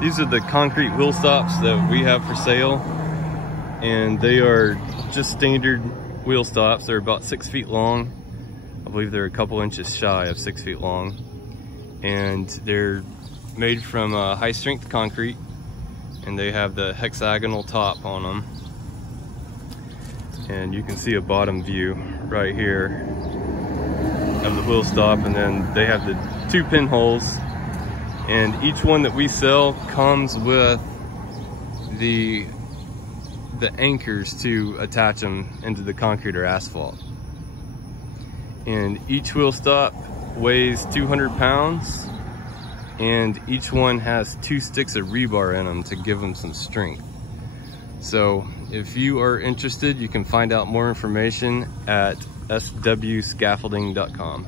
These are the concrete wheel stops that we have for sale, and they are just standard wheel stops. They're about 6 feet long. I believe they're a couple inches shy of 6 feet long, and they're made from high strength concrete, and they have the hexagonal top on them. And you can see a bottom view right here of the wheel stop, and then they have the 2 pinholes, and each one that we sell comes with the anchors to attach them into the concrete or asphalt. And each wheel stop weighs 200 pounds, and each one has 2 sticks of rebar in them to give them some strength. So if you are interested, you can find out more information at swscaffolding.com.